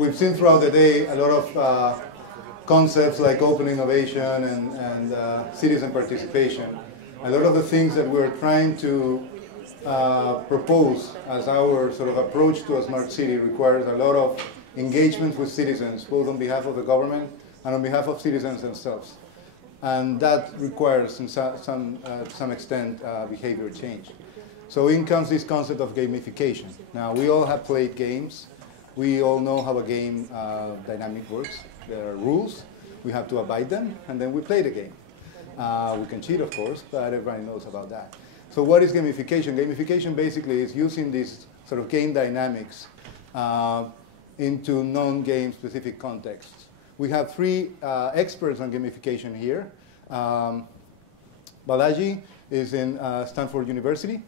we've seen throughout the day a lot of concepts like open innovation and citizen participation. A lot of the things that we're trying to propose as our sort of approach to a smart city requires a lot of engagement with citizens, both on behalf of the government and on behalf of citizens themselves. And that requires, to some extent, behavior change. So in comes this concept of gamification. Now, we all have played games. We all know how a game dynamic works. There are rules. We have to abide them, and then we play the game. We can cheat, of course, but everybody knows about that. So what is gamification? Gamification basically is using these sort of game dynamics into non-game specific contexts. We have three experts on gamification here. Balaji is in Stanford University.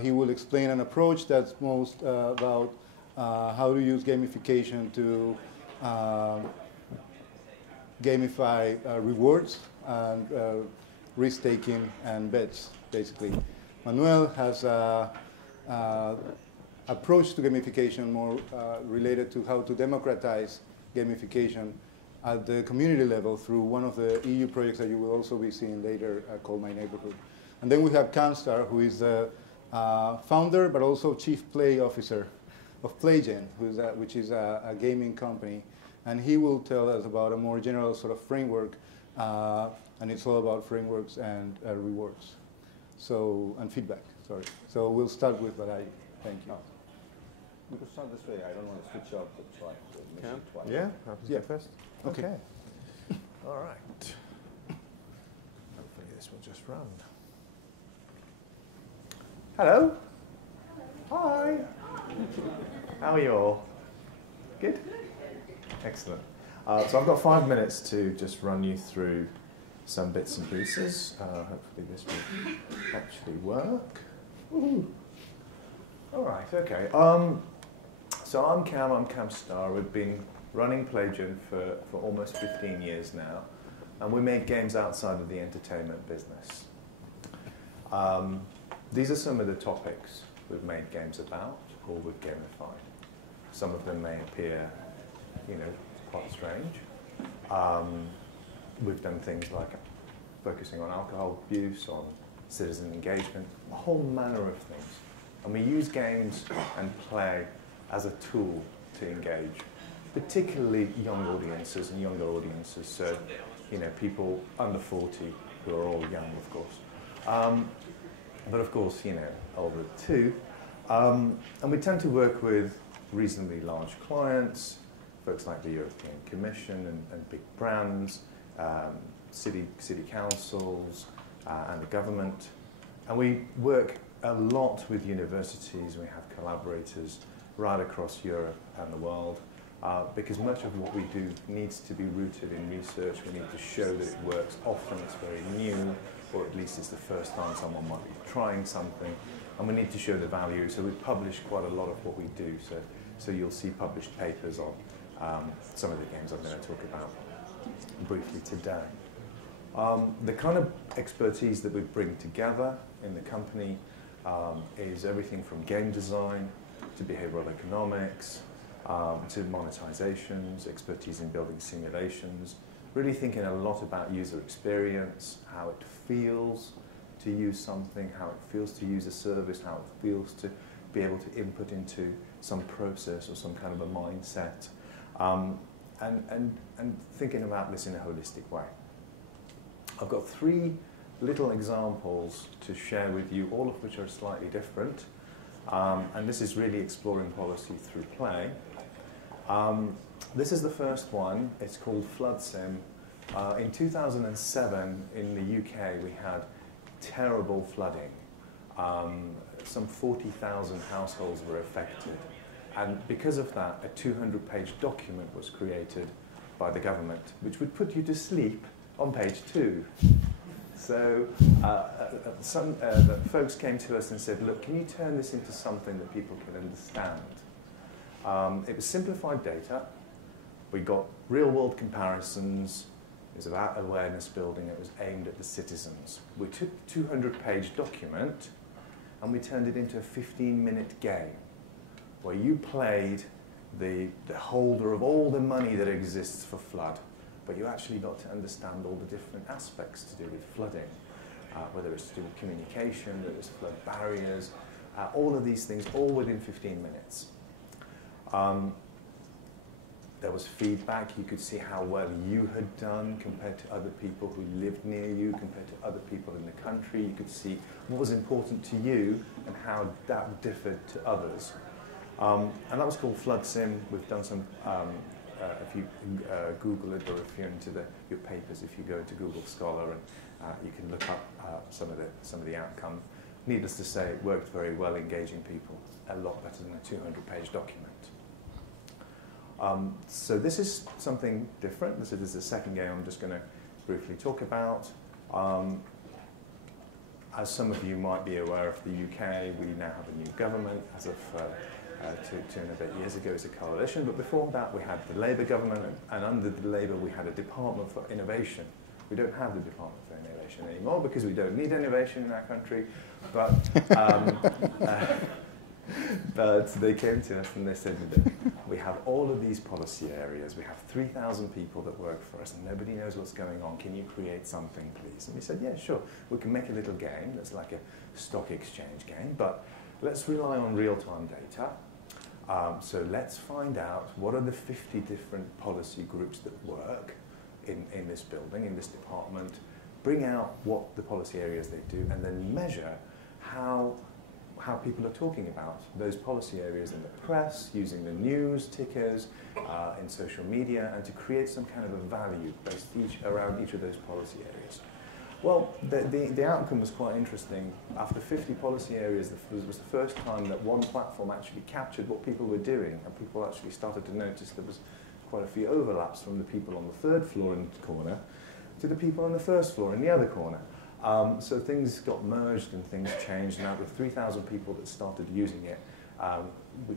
He will explain an approach that's most about how to use gamification to gamify rewards and risk-taking and bets, basically. Manuel has an approach to gamification more related to how to democratize gamification at the community level through one of the EU projects that you will also be seeing later called My Neighborhood. And then we have Kanstar, who is the founder but also chief play officer of PlayGen, which is a gaming company. And he will tell us about a more general sort of framework, and it's all about frameworks and rewards. So, and feedback, sorry. So we'll start with Balaji. Thank you. We could start this way. I don't want to switch off the twice. Yeah, yeah. First. Okay. All right. Hopefully this will just run. Hello. Hi. How are you all? Good? Excellent. So I've got 5 minutes to just run you through some bits and pieces. Hopefully this will actually work. Woo-hoo. All right, okay. So I'm Cam Star. We've been running PlayGen for almost 15 years now, and we make games outside of the entertainment business. These are some of the topics we've made games about, or we've gamified. Some of them may appear, quite strange. We've done things like focusing on alcohol abuse, on citizen engagement, a whole manner of things. And we use games and play as a tool to engage, particularly young audiences and younger audiences. So, people under 40 who are all young, of course. But of course, older too. And we tend to work with reasonably large clients, folks like the European Commission and big brands, city councils, and the government. And we work a lot with universities. We have collaborators right across Europe and the world, because much of what we do needs to be rooted in research. We need to show that it works. Often it's very new, or at least it's the first time someone might be trying something, and we need to show the value. So we publish quite a lot of what we do. So you'll see published papers on some of the games I'm going to talk about briefly today. The kind of expertise that we bring together in the company is everything from game design to behavioral economics, to monetizations, expertise in building simulations, really thinking a lot about user experience, how it feels to use something, how it feels to use a service, how it feels to be able to input into some process or some kind of a mindset, and thinking about this in a holistic way. I've got 3 little examples to share with you, all of which are slightly different. And this is really exploring policy through play. This is the first one. It's called Flood Sim. In 2007, in the UK, we had terrible flooding. Some 40,000 households were affected. And because of that, a 200-page document was created by the government, which would put you to sleep on page 2. So some folks came to us and said, look, can you turn this into something that people can understand? It was simplified data. We got real-world comparisons. It was about awareness building. It was aimed at the citizens. We took a 200-page document and we turned it into a 15-minute game where you played the holder of all the money that exists for flood, but you actually got to understand all the different aspects to do with flooding, whether it's to do with communication, whether it's flood barriers, all of these things, all within 15 minutes. There was feedback. You could see how well you had done compared to other people who lived near you, compared to other people in the country. You could see what was important to you and how that differed to others. And that was called Flood Sim. We've done some, if you Google it, or if you're into your papers, if you go into Google Scholar, and you can look up some of the outcomes. Needless to say, it worked very well engaging people, a lot better than a 200-page document. So this is something different. This is the second game I'm just going to briefly talk about. As some of you might be aware of the UK, we now have a new government. As of 2 and a bit years ago, it's a coalition. But before that, we had the Labour government, and under the Labour, we had a Department for Innovation. We don't have the Department for Innovation anymore because we don't need innovation in our country. But but they came to us and they said, we have all of these policy areas. We have 3,000 people that work for us and nobody knows what's going on. Can you create something, please? And we said, yeah, sure. We can make a little game that's like a stock exchange game, but let's rely on real-time data. So let's find out what are the 50 different policy groups that work in this building, in this department, bring out what the policy areas they do, and then measure how people are talking about those policy areas in the press, using the news tickers, in social media, and to create some kind of a value based around each of those policy areas. Well, the outcome was quite interesting. After 50 policy areas, it was the first time that one platform actually captured what people were doing, and people actually started to notice there was quite a few overlaps from the people on the third floor in the corner to the people on the first floor in the other corner. So things got merged and things changed, and out of 3,000 people that started using it,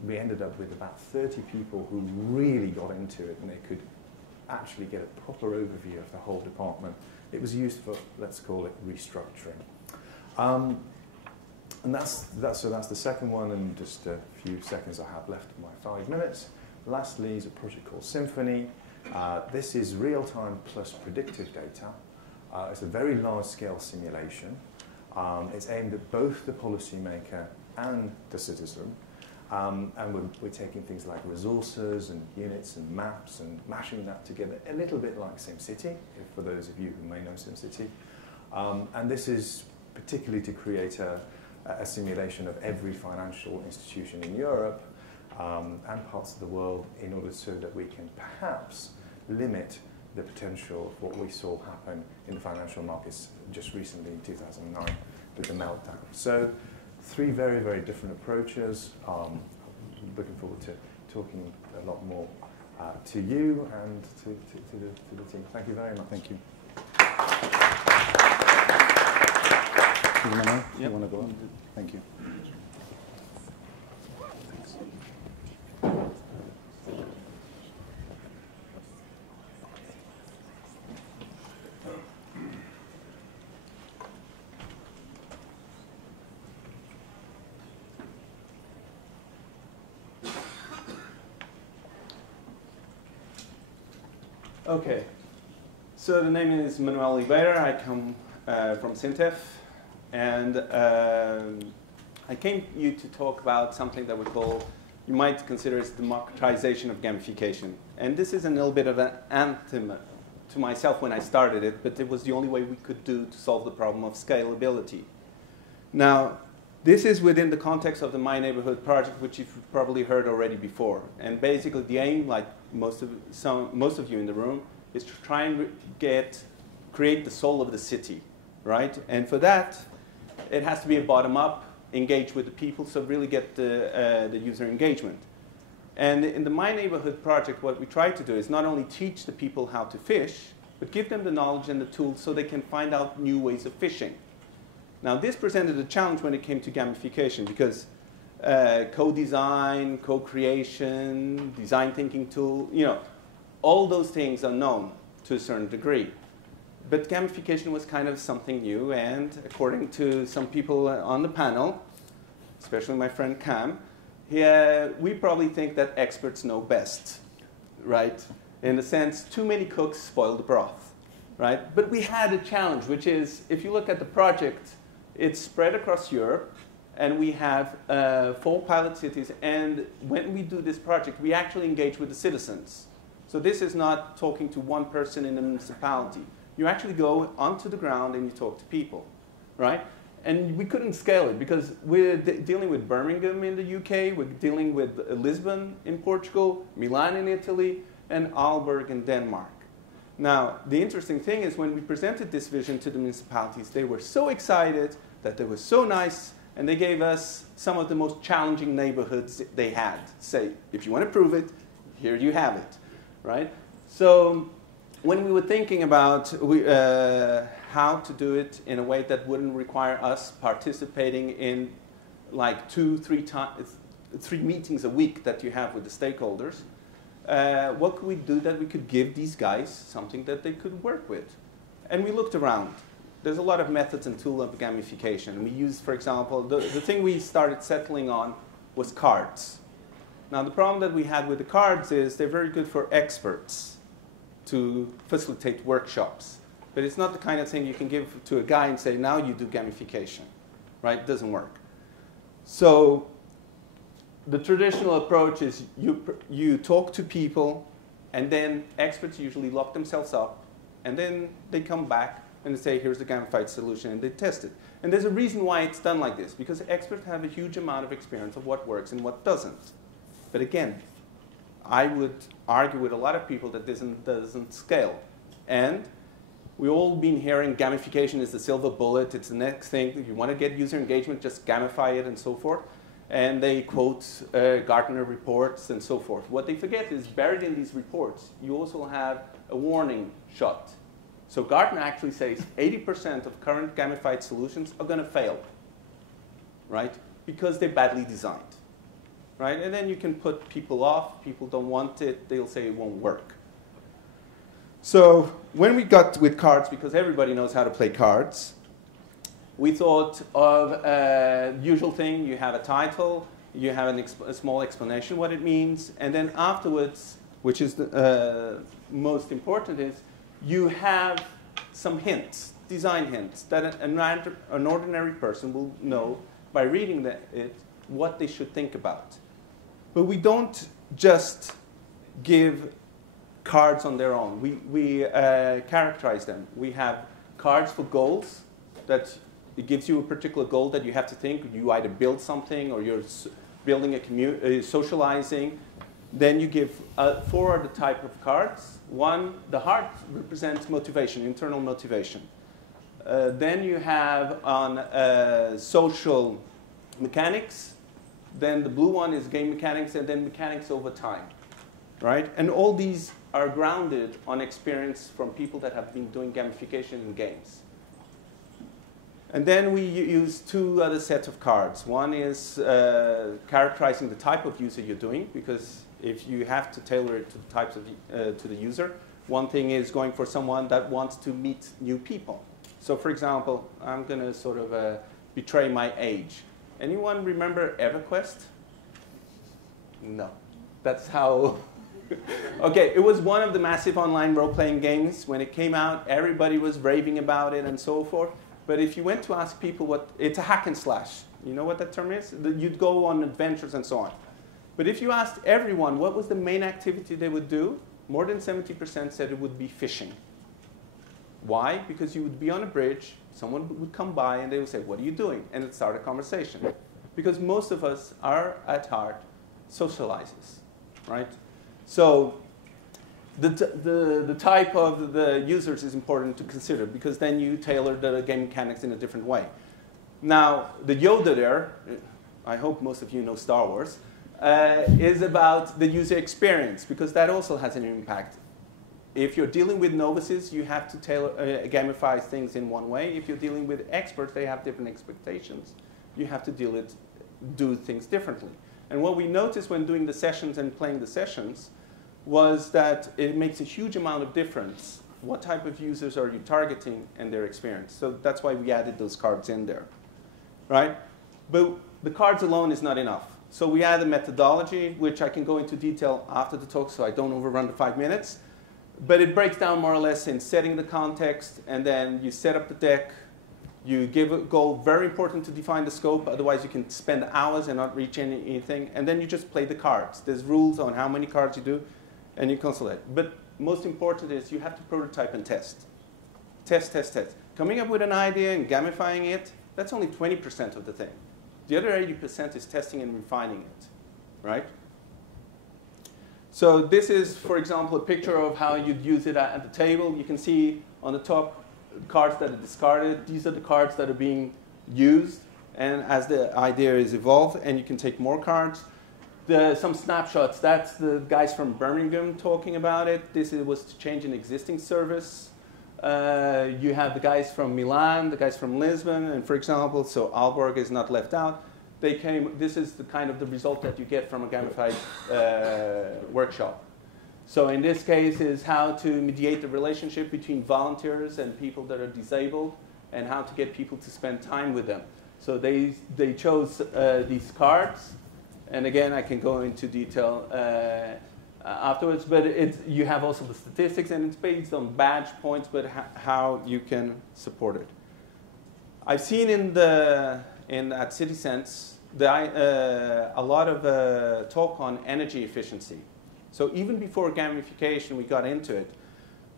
we ended up with about 30 people who really got into it, and they could actually get a proper overview of the whole department. It was used for, let's call it, restructuring. And that's the second one, and just a few seconds I have left of my 5 minutes. Lastly is a project called Symphony. This is real-time plus predictive data. It's a very large-scale simulation. It's aimed at both the policymaker and the citizen. And we're taking things like resources and units and maps and mashing that together, a little bit like SimCity, for those of you who may know SimCity. And this is particularly to create a simulation of every financial institution in Europe and parts of the world, in order so that we can perhaps limit the potential of what we saw happen in the financial markets just recently in 2009 with the meltdown. So 3 very, very different approaches. Looking forward to talking a lot more to you and to the team. Thank you very much. Thank you. Manuel, you want to go on? Thank you. Okay, so the name is Manuel Oliveira. I come from Sintef, and I came here to talk about something that we call, you might consider as democratization of gamification. And this is a little bit of an anthem to myself when I started it, but it was the only way we could do to solve the problem of scalability. Now, this is within the context of the My Neighborhood project, which you've probably heard already before. And basically the aim, like most of you in the room, is to try and create the soul of the city, right? And for that, it has to be a bottom-up, engage with the people, so really get the user engagement. And in the My Neighborhood project, what we try to do is not only teach the people how to fish, but give them the knowledge and the tools so they can find out new ways of fishing. Now, this presented a challenge when it came to gamification, because co-design, co-creation, design thinking tool, all those things are known to a certain degree. But gamification was kind of something new, and according to some people on the panel, especially my friend Cam, we probably think that experts know best, right? In a sense, too many cooks spoil the broth, right? But we had a challenge, which is, if you look at the project, it's spread across Europe, and we have 4 pilot cities. And when we do this project, we actually engage with the citizens. So this is not talking to one person in a municipality. You actually go onto the ground and you talk to people, right? And we couldn't scale it because we're dealing with Birmingham in the UK, we're dealing with Lisbon in Portugal, Milan in Italy, and Aalborg in Denmark. Now, the interesting thing is when we presented this vision to the municipalities, they were so excited that they were so nice, and they gave us some of the most challenging neighborhoods they had. Say, if you want to prove it, here you have it, right? So when we were thinking about how to do it in a way that wouldn't require us participating in like 3 meetings a week that you have with the stakeholders, what could we do that we could give these guys something that they could work with? And we looked around. There's a lot of methods and tools of gamification. We used, for example, the thing we started settling on was cards. Now, the problem that we had with the cards is they're very good for experts to facilitate workshops. But it's not the kind of thing you can give to a guy and say, now you do gamification, right? It doesn't work. So the traditional approach is you talk to people, and then experts usually lock themselves up, and then they come back and they say, here's the gamified solution, and they test it. And there's a reason why it's done like this, because experts have a huge amount of experience of what works and what doesn't. But again, I would argue with a lot of people that this doesn't scale. And we've all been hearing gamification is the silver bullet, it's the next thing. If you want to get user engagement, just gamify it and so forth. And they quote Gartner reports and so forth. What they forget is buried in these reports, you also have a warning shot. So Gartner actually says 80% of current gamified solutions are going to fail, right? Because they're badly designed, right? And then you can put people off. People don't want it. They'll say it won't work. So when we got with cards, because everybody knows how to play cards, we thought of a usual thing. You have a title. You have a small explanation what it means. And then afterwards, which is the most important, is you have some hints, design hints, that an ordinary person will know by reading it what they should think about. But we don't just give cards on their own. We characterize them. We have cards for goals that it gives you a particular goal that you have to think. You either build something or you're building a community, socializing. Then you give 4 other type of cards. One, the heart represents motivation, internal motivation. Then you have on social mechanics. Then the blue one is game mechanics, and then mechanics over time, right? And all these are grounded on experience from people that have been doing gamification in games. And then we use 2 other sets of cards. One is characterizing the type of user you're doing, because if you have to tailor it to the types of to the user, one thing is going for someone that wants to meet new people. So, for example, I'm going to sort of betray my age. Anyone remember EverQuest? No, that's how. Okay, it was one of the massive online role-playing games. When it came out, everybody was raving about it and so forth. But if you went to ask people what, it's a hack and slash. You know what that term is? You'd go on adventures and so on. But if you asked everyone what was the main activity they would do, more than 70% said it would be fishing. Why? Because you would be on a bridge, someone would come by and they would say, what are you doing? And it'd start a conversation. Because most of us are, at heart, socializers, right? So the type of the users is important to consider, because then you tailor the game mechanics in a different way. Now, the Yoda there, I hope most of you know Star Wars, is about the user experience, because that also has an impact. If you're dealing with novices, you have to tailor, gamify things in one way. If you're dealing with experts, they have different expectations. You have to do things differently. And what we noticed when doing the sessions and playing the sessions was that it makes a huge amount of difference. What type of users are you targeting and their experience? So that's why we added those cards in there, right? But the cards alone is not enough. So we had a methodology, which I can go into detail after the talk so I don't overrun the 5 minutes. But it breaks down more or less in setting the context, and then you set up the deck. You give a goal, very important to define the scope, otherwise you can spend hours and not reach anything. And then you just play the cards. There's rules on how many cards you do, and you consolidate. But most important is you have to prototype and test. Test, test, test. Coming up with an idea and gamifying it, that's only 20% of the thing. The other 80% is testing and refining it, right? So this is, for example, a picture of how you'd use it at the table. You can see on the top cards that are discarded. These are the cards that are being used, and as the idea is evolved, and you can take more cards. Some snapshots, that's the guys from Birmingham talking about it. This was to change an existing service. You have the guys from Milan, the guys from Lisbon, and for example, so Aalborg is not left out. They came, this is the kind of the result that you get from a gamified workshop. So in this case is how to mediate the relationship between volunteers and people that are disabled, and how to get people to spend time with them. So they chose these cards, and again I can go into detail afterwards, but you have also the statistics, and it's based on badge points, but how you can support it. I've seen at CitiSense a lot of talk on energy efficiency. So even before gamification, we got into it.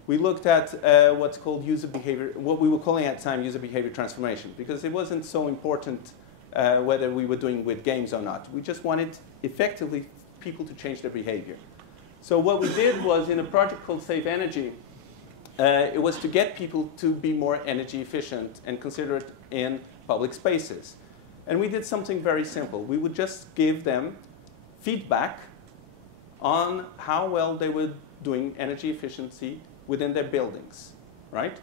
We looked at what's called user behavior, what we were calling at the time user behavior transformation, because it wasn't so important whether we were doing with games or not. We just wanted effectively people to change their behavior. So what we did was in a project called Save Energy, it was to get people to be more energy efficient and considerate in public spaces. And we did something very simple. We would just give them feedback on how well they were doing energy efficiency within their buildings, right?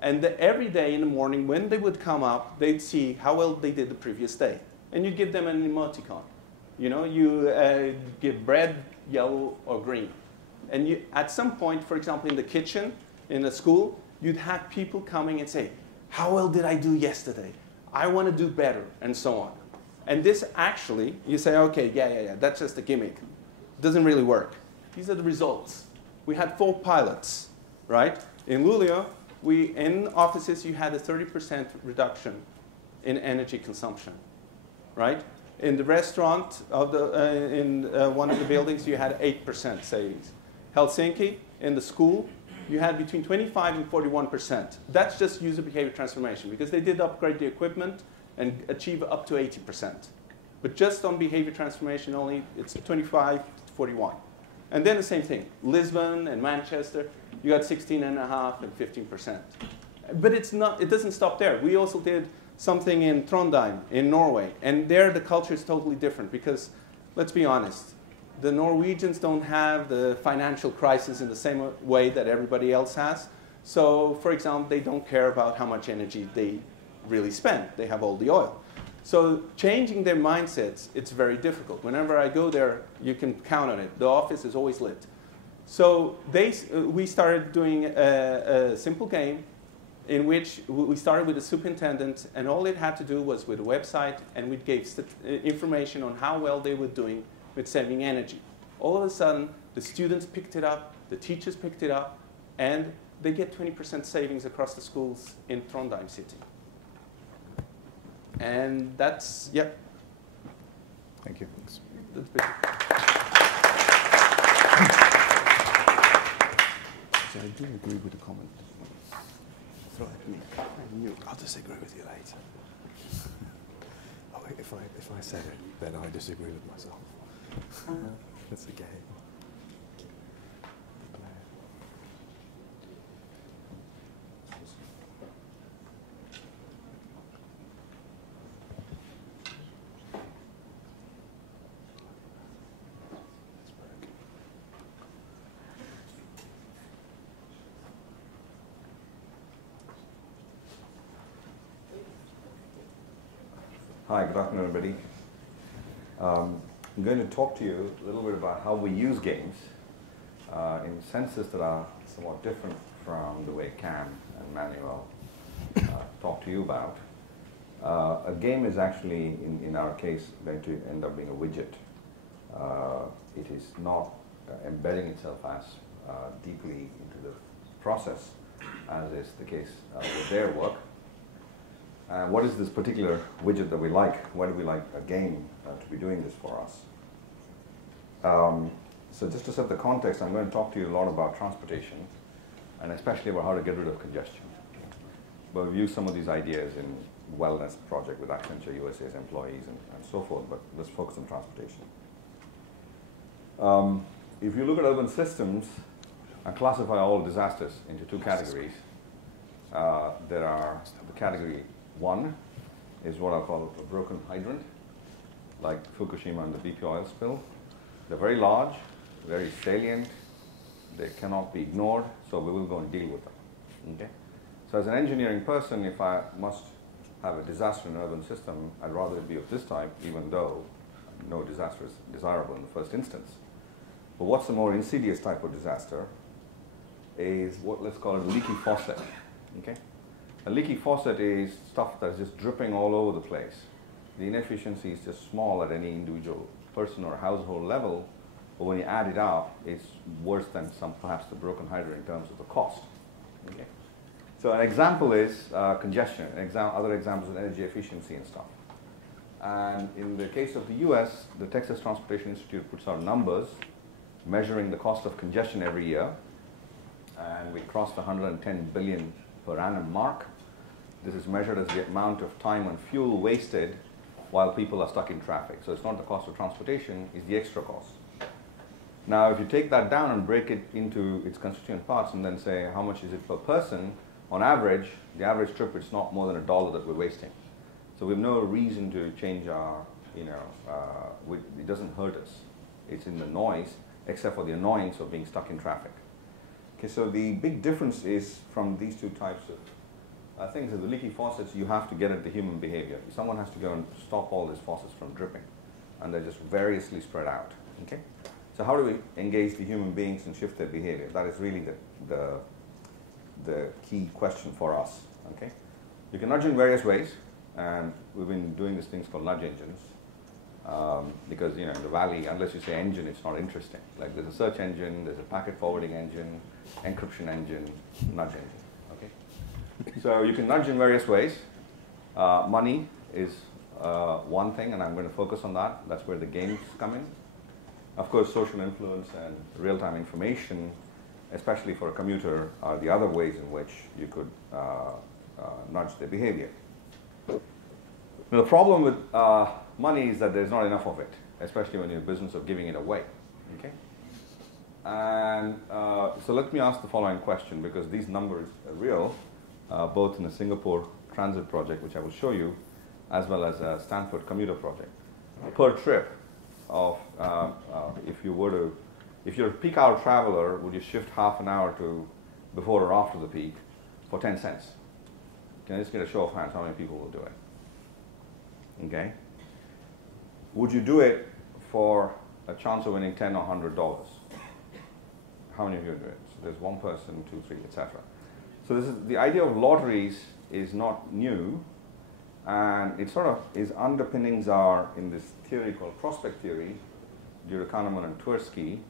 And every day in the morning when they would come up, they'd see how well they did the previous day. And you give them an emoticon. You know, you give red, yellow, or green. And you, at some point, for example, in the kitchen, in the school, you'd have people coming and say, how well did I do yesterday? I want to do better, and so on. And this actually, you say, okay, yeah, that's just a gimmick. It doesn't really work. These are the results. We had 4 pilots, right? In Luleå, in offices, you had a 30% reduction in energy consumption, right? In the restaurant, in one of the buildings, you had 8% savings. Helsinki, in the school, you had between 25 and 41%. That's just user behavior transformation, because they did upgrade the equipment and achieve up to 80%. But just on behavior transformation only, it's 25 to 41. And then the same thing, Lisbon and Manchester, you got 16.5 and 15%. But it doesn't stop there. We also did something in Trondheim, in Norway, and there the culture is totally different, because let's be honest, the Norwegians don't have the financial crisis in the same way that everybody else has. So, for example, they don't care about how much energy they really spend. They have all the oil. So changing their mindsets, it's very difficult. Whenever I go there, you can count on it. The office is always lit. So we started doing a simple game in which we started with a superintendent, and all it had to do was with a website, and we gave information on how well they were doing with saving energy. All of a sudden, the students picked it up, the teachers picked it up, and they get 20% savings across the schools in Trondheim city. And that's, yep. Thank you. That's big. So I do agree with the comment. Throw it at me. I'll disagree with you later. Oh, wait, if I said it, then I disagree with myself. That's a game. Hi, good afternoon, everybody. I'm going to talk to you a little bit about how we use games in senses that are somewhat different from the way Cam and Manuel talk to you about. A game is actually, in our case, going to end up being a widget. It is not embedding itself as deeply into the process as is the case with their work. What is this particular widget that we like? Why do we like a game to be doing this for us? So just to set the context, I'm going to talk to you a lot about transportation, and especially about how to get rid of congestion. But we've used some of these ideas in wellness project with Accenture USA's employees and so forth, but let's focus on transportation. If you look at urban systems and classify all disasters into two categories, there are the category 1 is what I call a broken hydrant, like Fukushima and the BP oil spill. They're very large, very salient, they cannot be ignored, so we will go and deal with them. Okay? So as an engineering person, if I must have a disaster in an urban system, I'd rather it be of this type, even though no disaster is desirable in the first instance. But what's the more insidious type of disaster is what, let's call it a leaky faucet. Okay? A leaky faucet is stuff that's just dripping all over the place. The inefficiency is just small at any individual person or household level, but when you add it up, it's worse than perhaps the broken hydrant in terms of the cost. Okay? So an example is congestion. Other examples are energy efficiency and stuff. And in the case of the US, the Texas Transportation Institute puts out numbers measuring the cost of congestion every year, and we crossed the 110 billion per annum mark. This is measured as the amount of time and fuel wasted while people are stuck in traffic. So it's not the cost of transportation, it's the extra cost. Now, if you take that down and break it into its constituent parts and then say how much is it per person, on average, the average trip is not more than $1 that we're wasting. So we have no reason to change our, it doesn't hurt us. It's in the noise, except for the annoyance of being stuck in traffic. Okay, so the big difference is from these two types of things. In the leaky faucets, you have to get at the human behavior. Someone has to go and stop all these faucets from dripping, and they're just variously spread out. Okay, so how do we engage the human beings and shift their behavior? That is really the key question for us. Okay, you can nudge in various ways, and we've been doing these things called nudge engines. Because in the Valley, unless you say engine, it's not interesting. Like there's a search engine, there's a packet forwarding engine, encryption engine, nudge engine. Okay, so you can nudge in various ways. Money is one thing, and I'm going to focus on that. That's where the games come in. Of course, social influence and real-time information, especially for a commuter, are the other ways in which you could nudge their behavior. Now, the problem with money is that there's not enough of it, especially when you're in the business of giving it away. Okay? And so let me ask the following question, because these numbers are real, both in the Singapore transit project, which I will show you, as well as a Stanford commuter project. Per trip of, if you're a peak hour traveler, would you shift half an hour to before or after the peak for 10 cents? Can I just get a show of hands? How many people will do it? Okay. Would you do it for a chance of winning $10 or $100? How many of you do it? So there's one person, 2, 3, etc. So this is the idea of lotteries is not new, and it sort of is underpinnings are in this theory called prospect theory, due to Kahneman and Tversky.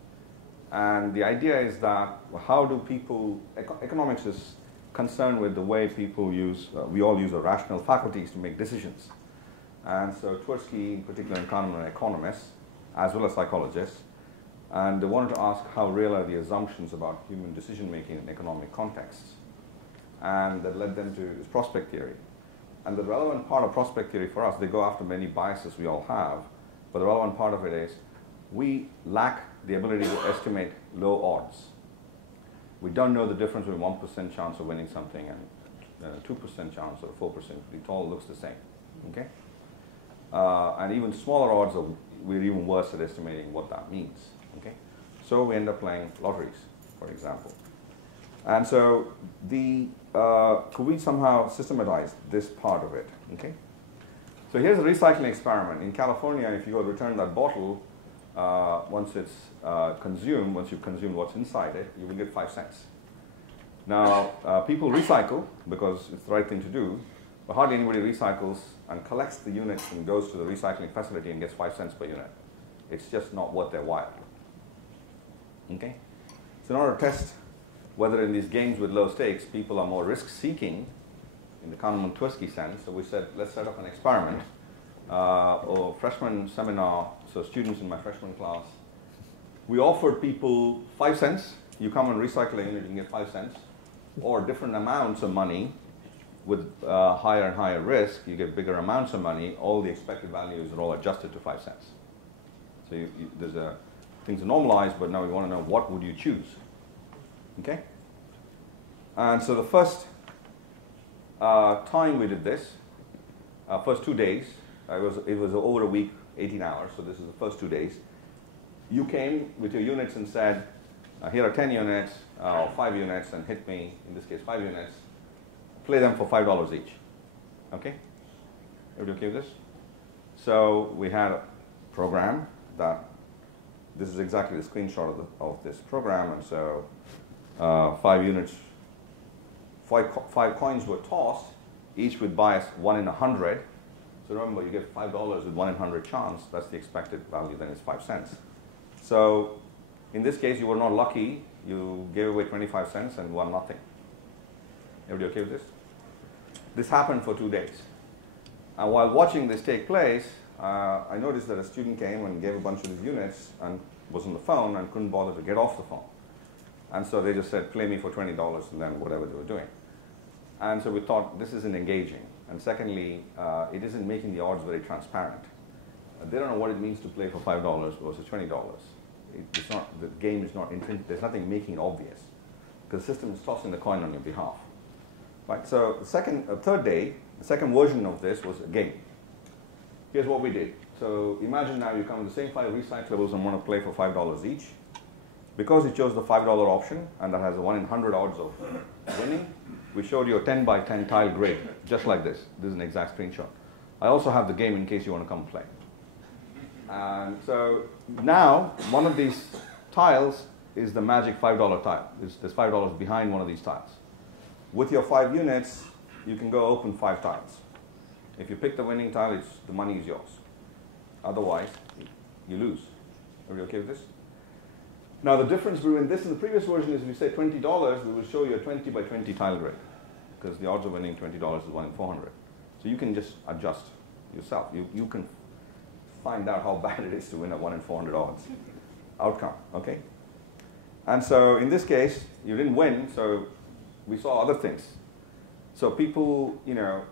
And the idea is that how do people, economics is concerned with the way people use, we all use our rational faculties to make decisions. And so Tversky, in particular, and Kahneman are economists, as well as psychologists, and they wanted to ask how real are the assumptions about human decision-making in economic contexts. And that led them to this prospect theory. And the relevant part of prospect theory for us, they go after many biases we all have, but the relevant part of it is we lack the ability to estimate low odds. We don't know the difference between 1% chance of winning something and 2% chance or 4%. It all looks the same. Okay? And even smaller odds, we're even worse at estimating what that means. Okay? So we end up playing lotteries, for example. And so could we somehow systematize this part of it? Okay? So here's a recycling experiment. In California, if you go to return that bottle, once it's consumed, once you've consumed what's inside it, you will get 5 cents. Now, people recycle because it's the right thing to do, but hardly anybody recycles and collects the units and goes to the recycling facility and gets 5 cents per unit. It's just not worth their while. Okay? So in order to test whether in these games with low stakes, people are more risk-seeking in the Kahneman-Tversky sense, so we said, let's set up an experiment or freshman seminar, so students in my freshman class. We offered people 5 cents. You come and recycle a unit, you can get 5 cents. Or different amounts of money with higher and higher risk, you get bigger amounts of money. All the expected values are all adjusted to 5 cents. So things are normalized, but now we want to know what would you choose. Okay? And so the first time we did this, first 2 days, it was over a week, 18 hours, so this is the first 2 days. You came with your units and said, here are 10 units, or 5 units, and hit me, in this case 5 units, play them for $5 each. Okay? Everybody okay with this? So we had a program that, this is exactly the screenshot of this program, and so 5 units, 5 coins were tossed, each with bias 1 in 100. So remember, you get $5 with 1 in 100 chance, that's the expected value, then it's 5 cents. So in this case, you were not lucky, you gave away 25 cents and won nothing. Everybody okay with this? This happened for 2 days. And while watching this take place, I noticed that a student came and gave a bunch of these units and was on the phone and couldn't bother to get off the phone. And so they just said, play me for $20 and then whatever they were doing. And so we thought, this isn't engaging. And secondly, it isn't making the odds very transparent. They don't know what it means to play for $5 versus $20. It's not, the game is not intrinsic, there's nothing making it obvious. Because the system is tossing the coin on your behalf. Right, so the third day, the second version of this was a game. Here's what we did. So imagine now you come with the same 5 recyclables and want to play for $5 each. Because you chose the $5 option, and that has a 1 in 100 odds of winning, we showed you a 10 by 10 tile grid, just like this. This is an exact screenshot. I also have the game in case you want to come play. And so now, one of these tiles is the magic $5 tile. There's $5 behind one of these tiles. With your 5 units, you can go open 5 tiles. If you pick the winning tile, the money is yours. Otherwise, you lose. Are we okay with this? Now, the difference between this and the previous version is if you say $20, we will show you a 20 by 20 tile grid, because the odds of winning $20 is 1 in 400. So you can just adjust yourself. You can find out how bad it is to win a 1 in 400 odds outcome, okay? And so in this case, you didn't win, so we saw other things. So people,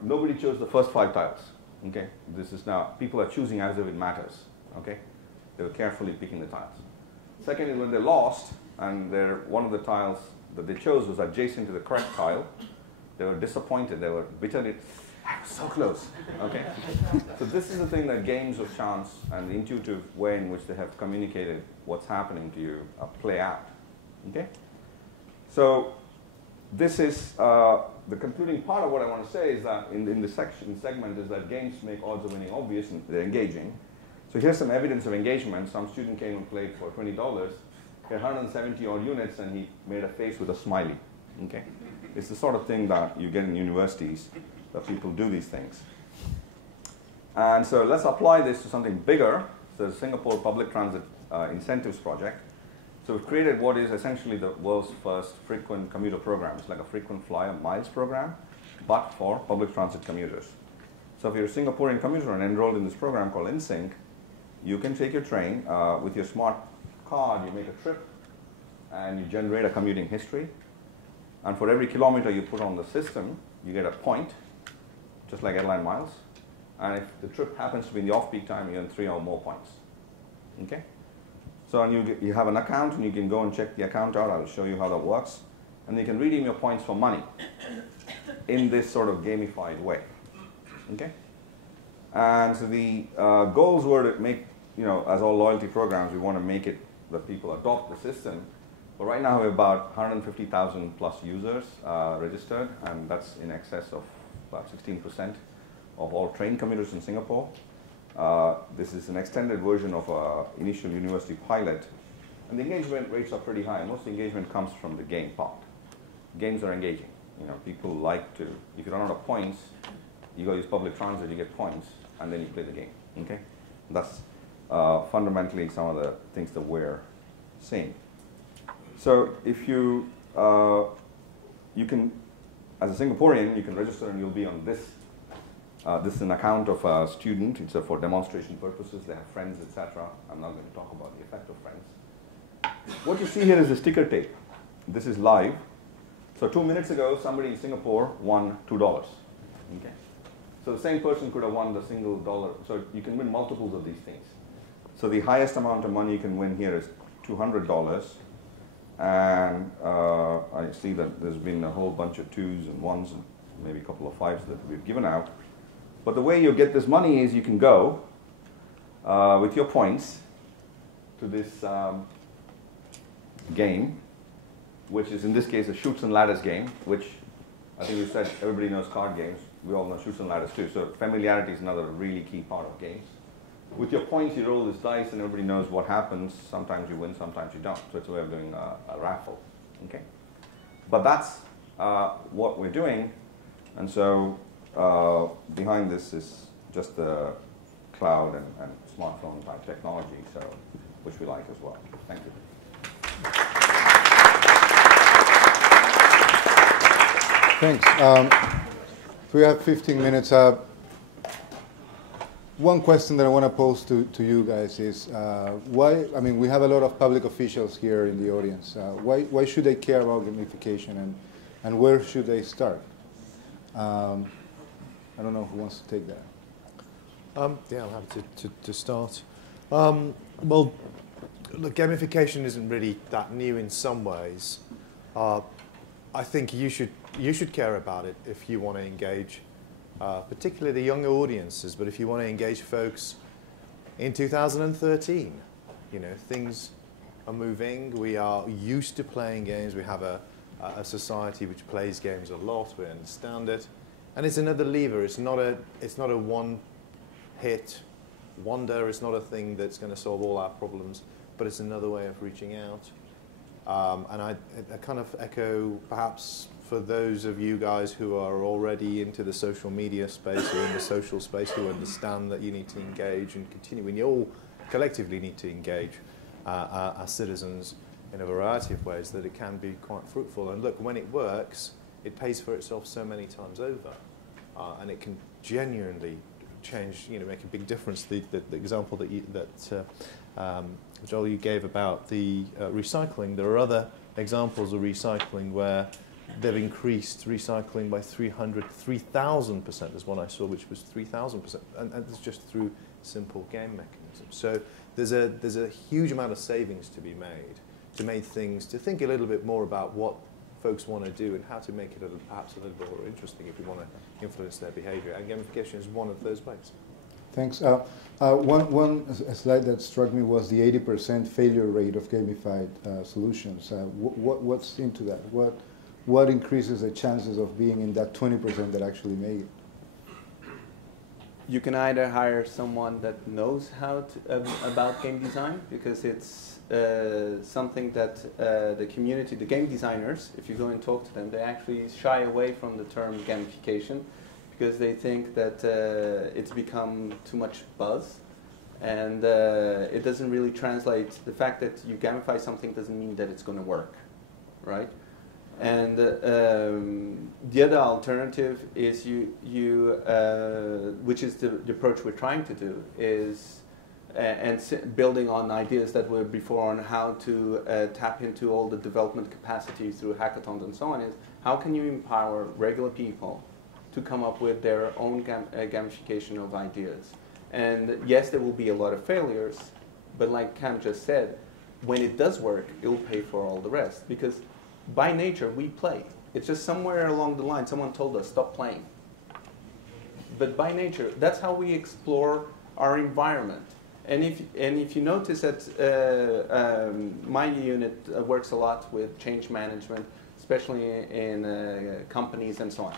nobody chose the first 5 tiles, okay? This is now, people are choosing as if it matters, okay? They were carefully picking the tiles. Second is when they lost, and one of the tiles that they chose was adjacent to the correct tile, they were disappointed, they were bitterly, I was so close, okay? So this is the thing that games of chance and the intuitive way in which they have communicated what's happening to you play out, okay? So this is, the concluding part of what I want to say is that in the segment is that games make odds of winning obvious and they're engaging. So here's some evidence of engagement. Some student came and played for $20. He had 170 odd units and he made a face with a smiley, okay? It's the sort of thing that you get in universities, that people do these things. And so let's apply this to something bigger. So the Singapore Public Transit Incentives Project. So we've created what is essentially the world's first frequent commuter program. It's like a frequent flyer miles program, but for public transit commuters. So if you're a Singaporean commuter and enrolled in this program called InSync, you can take your train with your smart card, you make a trip, and you generate a commuting history. And for every kilometer you put on the system, you get a point, just like airline miles. And if the trip happens to be in the off-peak time, you earn 3 or more points. Okay? So you have an account, and you can go and check the account out. I'll show you how that works. And you can redeem your points for money in this sort of gamified way. Okay? And so the goals were to make, as all loyalty programs, we want to make it that people adopt the system. But right now we have about 150,000 plus users registered, and that's in excess of about 16% of all train commuters in Singapore. This is an extended version of an initial university pilot. And the engagement rates are pretty high. Most engagement comes from the game part. Games are engaging. People like to, if you run out of points, You go use public transit, you get points, and then you play the game. Okay, that's fundamentally some of the things that we're seeing. So if you you can, as a Singaporean, you can register and you'll be on this. This is an account of a student. It's for demonstration purposes. They have friends, etc. I'm not going to talk about the effect of friends. What you see here is a sticker tape. This is live. So 2 minutes ago, somebody in Singapore won $2. Okay. So the same person could have won the single dollar. So you can win multiples of these things. So the highest amount of money you can win here is $200. And I see that there's been a whole bunch of 2s and 1s and maybe a couple of 5s that we've given out. But the way you get this money is you can go with your points to this game, which is in this case a shoots and ladders game, which I think we said everybody knows card games. We all know shoots and ladders too. So familiarity is another really key part of games. With your points, you roll this dice and everybody knows what happens. Sometimes you win, sometimes you don't. So it's a way of doing a raffle. Okay? But that's what we're doing. And so behind this is just the cloud and smartphone type technology, so which we like as well. Thank you. Thanks. We have 15 minutes. One question that I want to pose to you guys is why, I mean, we have a lot of public officials here in the audience. Why should they care about gamification and where should they start? I don't know who wants to take that. Yeah, I'll have to start. Well, look, gamification isn't really that new in some ways. I think you should care about it if you want to engage, particularly the younger audiences. But if you want to engage folks in 2013, you know, things are moving. We are used to playing games. We have a society which plays games a lot. We understand it, and it's another lever. It's not a one-hit wonder. It's not a thing that's going to solve all our problems, but it's another way of reaching out. And I kind of echo, perhaps for those of you guys who are already into the social media space or in the social space, who understand that you need to engage and continue. We all collectively need to engage as citizens in a variety of ways, that it can be quite fruitful. And look, when it works, it pays for itself so many times over, and it can genuinely change, you know, make a big difference. The example that Joel, you gave about the recycling, there are other examples of recycling where they've increased recycling by 3,000%. There's one I saw which was 3,000%, and it's just through simple game mechanisms. So there's a huge amount of savings to be made, to think a little bit more about what folks want to do and how to make it perhaps a little bit more interesting if we want to influence their behavior. And gamification is one of those ways. Thanks. One slide that struck me was the 80% failure rate of gamified solutions. What's into that? What increases the chances of being in that 20% that actually make it? You can either hire someone that knows how to, about game design, because it's something that the community, the game designers, if you go and talk to them, they actually shy away from the term gamification, because they think that it's become too much buzz, and it doesn't really translate. The fact that you gamify something doesn't mean that it's going to work, right? And the other alternative is which is the approach we're trying to do, is building on ideas that were before on how to tap into all the development capacity through hackathons and so on, is how can you empower regular people to come up with their own gamification of ideas. And yes, there will be a lot of failures, but like Cam just said, when it does work, it will pay for all the rest. Because by nature, we play. It's just somewhere along the line, someone told us, stop playing. But by nature, that's how we explore our environment. And if you notice that my unit works a lot with change management, especially in companies and so on.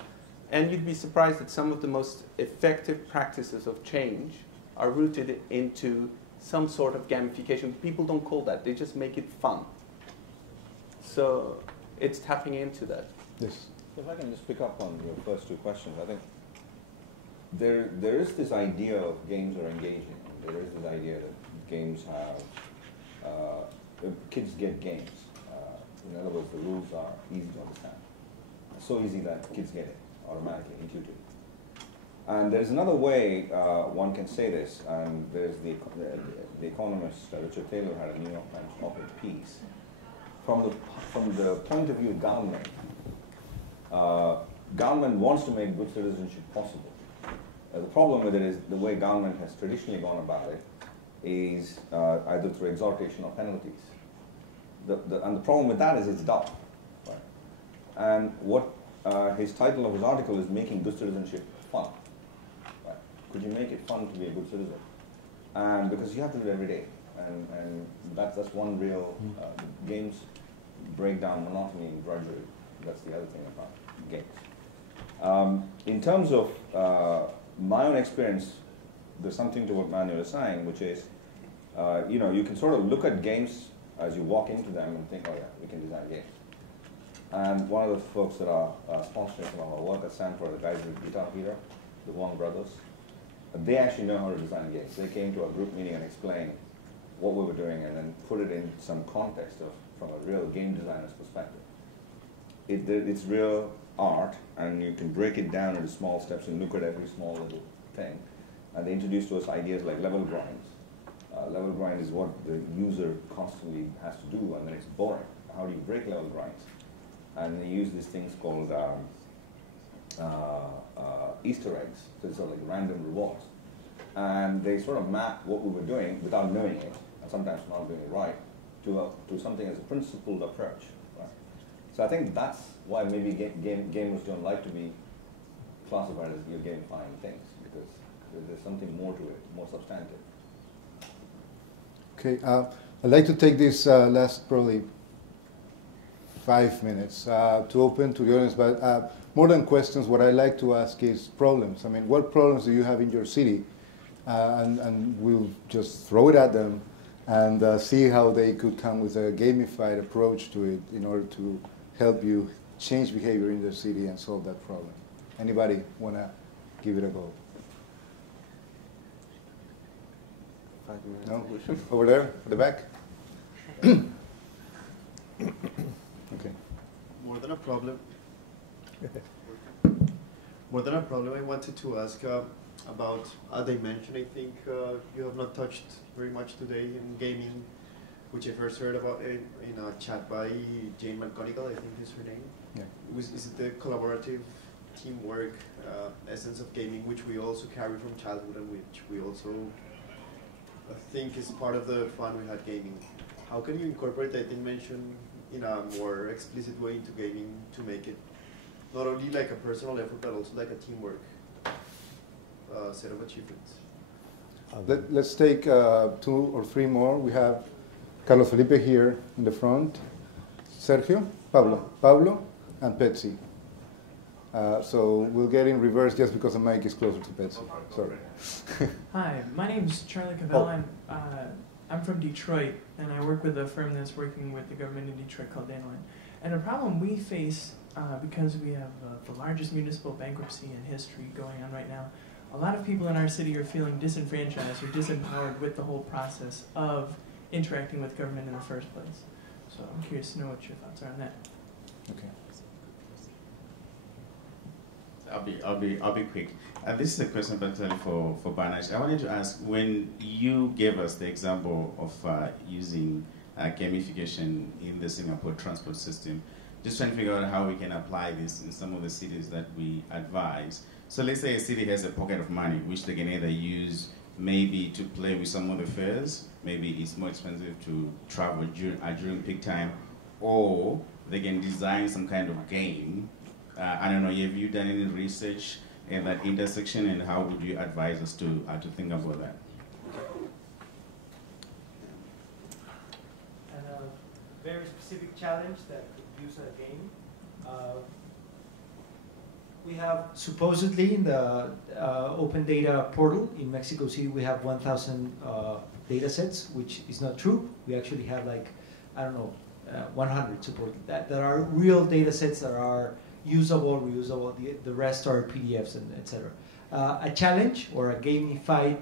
And you'd be surprised that some of the most effective practices of change are rooted into some sort of gamification. People don't call that. They just make it fun. So it's tapping into that. Yes. If I can just pick up on your first two questions, I think there is this idea of games are engaging. There is this idea that games have, kids get games. In other words, the rules are easy to understand. So easy that kids get it automatically, intuitively. And there is another way one can say this, and there's the economist Richard Taylor had a New York Times op-ed piece. From the point of view of government, government wants to make good citizenship possible. The problem with it is the way government has traditionally gone about it is either through exhortation or penalties. And the problem with that is it's dumb. Right? And what his title of his article is Making Good Citizenship Fun. Right? Could you make it fun to be a good citizen? And because you have to do it every day. And that's one real, games break down monotony and drudgery. That's the other thing about games. In terms of my own experience, there's something to what Manuel is saying, which is, you can sort of look at games as you walk into them and think, oh yeah, we can design games. And one of the folks that are sponsoring some of our work at Stanford, the guys with Guitar Hero, the Wong brothers, they actually know how to design games. They came to a group meeting and explained what we were doing and then put it in some context from a real game designer's perspective. It's real art, and you can break it down into small steps and look at every small little thing. And they introduced to us ideas like level grinds. Level grind is what the user constantly has to do, and then it's boring. How do you break level grinds? And they use these things called Easter eggs, so it's sort of like random rewards. And they sort of map what we were doing without knowing it, and sometimes not doing it right, to something as a principled approach. Right? So I think that's why maybe gamers don't like to be classified as you're gamifying things, because there's something more to it, more substantive. Okay, I'd like to take this last probably 5 minutes to open to the audience, but more than questions, what I like to ask is problems. I mean, what problems do you have in your city? And we'll just throw it at them and see how they could come with a gamified approach to it in order to help you change behavior in the city and solve that problem. Anybody want to give it a go? 5 minutes. No? Over there, at the back? Okay. More than a problem, I wanted to ask about a dimension I think you have not touched very much today in gaming, which I first heard about in a chat by Jane McGonigal, I think is her name. Yeah. Is it the collaborative teamwork essence of gaming, which we also carry from childhood and which we also think is part of the fun we had gaming. How can you incorporate that dimension in a more explicit way into gaming to make it not only like a personal effort, but also like a teamwork set of achievements? Let's take 2 or 3 more. We have Carlos Felipe here in the front, Sergio, Pablo, and Betsy. So we'll get in reverse just because the mic is closer to Betsy. Sorry. Hi, my name's Charlie Cavell. I'm from Detroit, and I work with a firm that's working with the government in Detroit called Dandelion. And a problem we face, because we have the largest municipal bankruptcy in history going on right now, a lot of people in our city are feeling disenfranchised or disempowered with the whole process of interacting with government in the first place. So I'm curious to know what your thoughts are on that. Okay. I'll be quick. This is a question particularly for Balaji. I wanted to ask, when you gave us the example of using gamification in the Singapore transport system, just trying to figure out how we can apply this in some of the cities that we advise. So let's say a city has a pocket of money, which they can either use maybe to play with some of the fares, maybe it's more expensive to travel during peak time, or they can design some kind of game. I don't know, have you done any research in that intersection, and how would you advise us to think about that? And a very specific challenge that could use a game. We have supposedly in the open data portal in Mexico City, we have 1,000 data sets, which is not true. We actually have 100 supported that are real data sets that are usable, reusable. The rest are PDFs and etc. a challenge or a gamified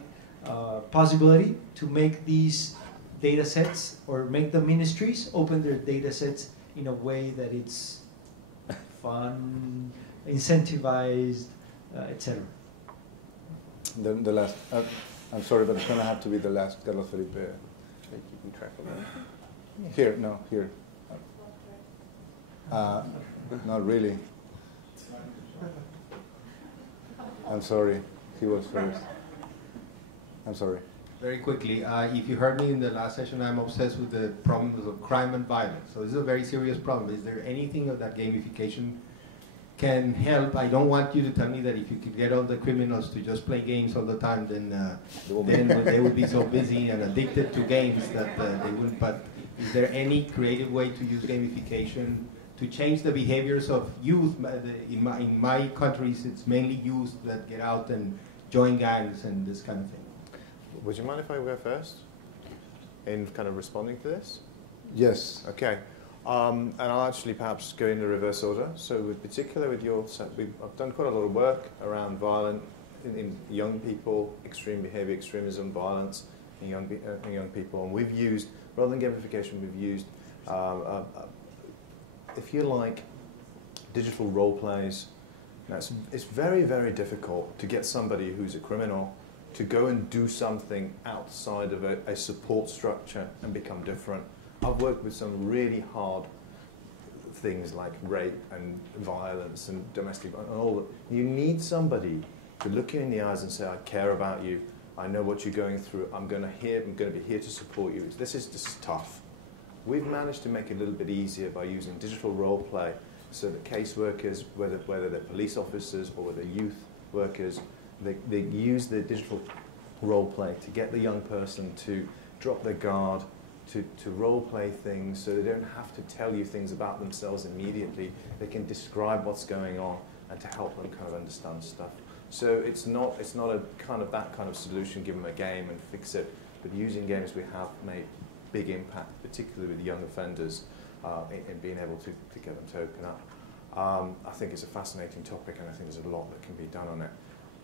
possibility to make these data sets or make the ministries open their data sets in a way that it's fun, incentivized, etc. The last, I'm sorry, but it's going to have to be the last, Carlos Felipe. Keeping track of that. Here, no, here. Not really. I'm sorry, he was first. I'm sorry. Very quickly, if you heard me in the last session, I'm obsessed with the problems of crime and violence. So this is a very serious problem. Is there anything of that gamification can help? I don't want you to tell me that if you could get all the criminals to just play games all the time, then they would be so busy and addicted to games that they wouldn't. But is there any creative way to use gamification to change the behaviors of youth? In my countries, it's mainly youth that get out and join gangs and this kind of thing. Would you mind if I go first in kind of responding to this? Yes. Okay. And I'll actually perhaps go in the reverse order. So in particular with your, I've done quite a lot of work around violence in young people, extreme behavior, extremism, violence in young people. And we've used, rather than gamification, we've used, if you like, digital role plays. Now it's very, very difficult to get somebody who's a criminal to go and do something outside of a support structure and become different. I've worked with some really hard things like rape and violence and domestic violence and all that. You need somebody to look you in the eyes and say, I care about you, I know what you're going through, I'm going to be here to support you. This is tough. We've managed to make it a little bit easier by using digital role play so that caseworkers, whether they're police officers or whether youth workers, they use the digital role play to get the young person to drop their guard, to role play things so they don't have to tell you things about themselves immediately. They can describe what's going on and to help them kind of understand stuff. So it's not a kind of that kind of solution, give them a game and fix it, but using games we have made big impact, particularly with young offenders, in being able to get them to open up. I think it's a fascinating topic and I think there's a lot that can be done on it.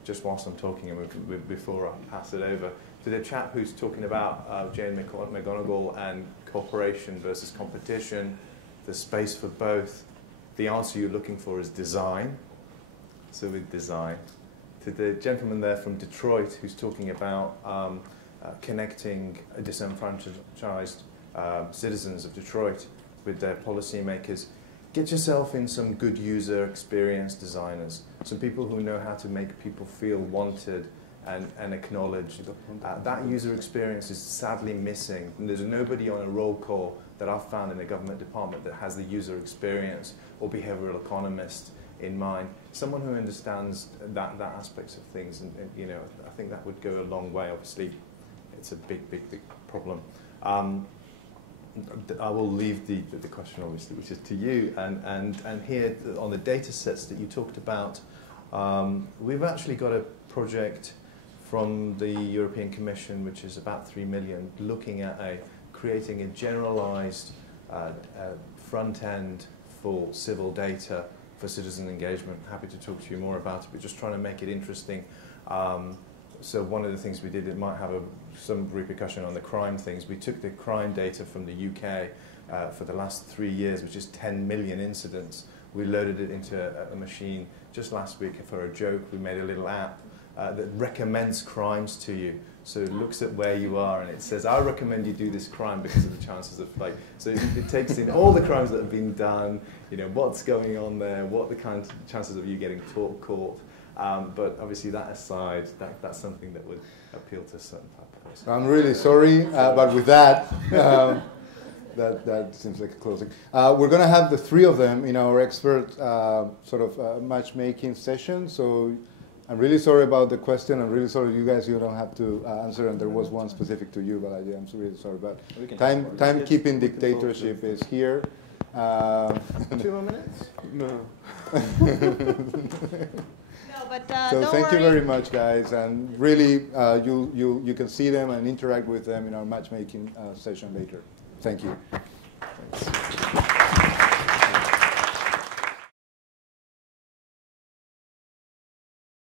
Just whilst I'm talking, and before I pass it over, to the chap who's talking about Jane McGonigal and cooperation versus competition, the space for both, the answer you're looking for is design. So with design. To the gentleman there from Detroit who's talking about connecting disenfranchised citizens of Detroit with their policymakers, get yourself in some good user experience designers, some people who know how to make people feel wanted and acknowledged. That user experience is sadly missing. And there's nobody on a roll call that I've found in a government department that has the user experience or behavioral economist in mind. Someone who understands that aspects of things, and you know, I think that would go a long way. Obviously, it's a big problem. I will leave the question, obviously, which is to you. And here, on the data sets that you talked about, we've actually got a project from the European Commission, which is about 3 million, looking at creating a generalized front end for civil data for citizen engagement. Happy to talk to you more about it, but just trying to make it interesting. So one of the things we did, it might have some repercussion on the crime things. We took the crime data from the UK for the last 3 years, which is 10 million incidents. We loaded it into a machine just last week for a joke. We made a little app that recommends crimes to you. So it looks at where you are and it says, I recommend you do this crime because of the chances of, like, so it takes in all the crimes that have been done, you know, what's going on there, what the kind of chances of you getting caught. But obviously that aside, that's something that would appeal to a certain type of person. I'm really sorry, but with that, that seems like a closing. We're going to have the three of them in our expert sort of matchmaking session. So I'm really sorry about the question. I'm really sorry you don't have to answer. And there was one specific to you, Balaji. I'm really sorry. But timekeeping dictatorship is here. 2 more minutes? No. But so don't thank worry. you very much, guys, and really you can see them and interact with them in our matchmaking session later. Thank you.